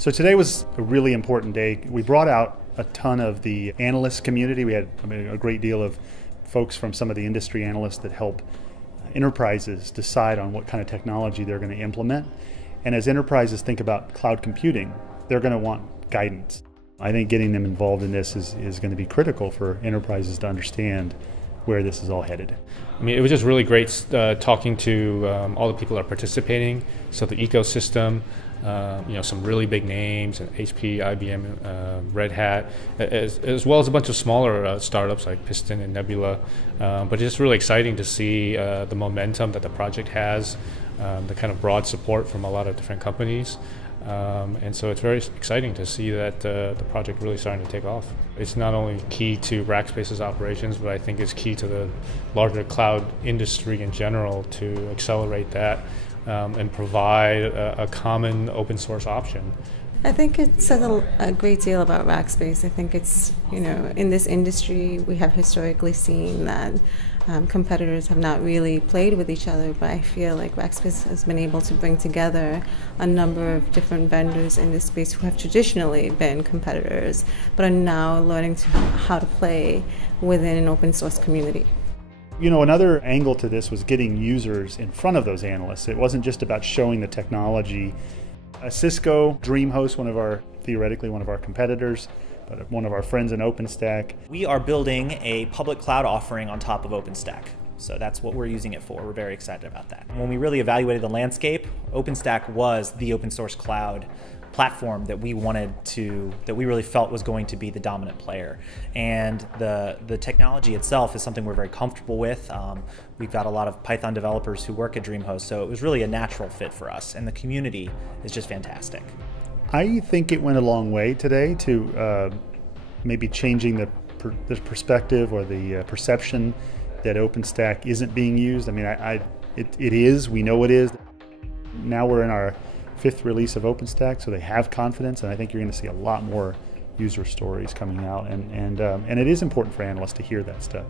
So today was a really important day. We brought out a ton of the analyst community. We had a great deal of folks from some of the industry analysts that help enterprises decide on what kind of technology they're going to implement. And as enterprises think about cloud computing, they're going to want guidance. I think getting them involved in this is going to be critical for enterprises to understand where this is all headed. I mean, it was just really great talking to all the people that are participating. So the ecosystem, some really big names, HP, IBM, Red Hat, as well as a bunch of smaller startups like Piston and Nebula. But it's just really exciting to see the momentum that the project has, the kind of broad support from a lot of different companies. And so it's very exciting to see that the project really starting to take off. It's not only key to Rackspace's operations, but I think it's key to the larger cloud industry in general to accelerate that and provide a common open source option. I think it says a great deal about Rackspace. I think it's, in this industry, we have historically seen that competitors have not really played with each other, but I feel like Rackspace has been able to bring together a number of different vendors in this space who have traditionally been competitors, but are now learning how to play within an open source community. Another angle to this was getting users in front of those analysts. It wasn't just about showing the technology. Cisco, DreamHost, theoretically one of our competitors, but one of our friends in OpenStack. We are building a public cloud offering on top of OpenStack. So that's what we're using it for. We're very excited about that. When we really evaluated the landscape, OpenStack was the open source cloud platform that we really felt was going to be the dominant player. And the technology itself is something we're very comfortable with. We've got a lot of Python developers who work at DreamHost, so it was really a natural fit for us. And the community is just fantastic. I think it went a long way today to maybe changing the perspective or the perception that OpenStack isn't being used. I mean, it is. We know it is. Now we're in our 5th release of OpenStack, so they have confidence, and I think you're going to see a lot more user stories coming out, and it is important for analysts to hear that stuff.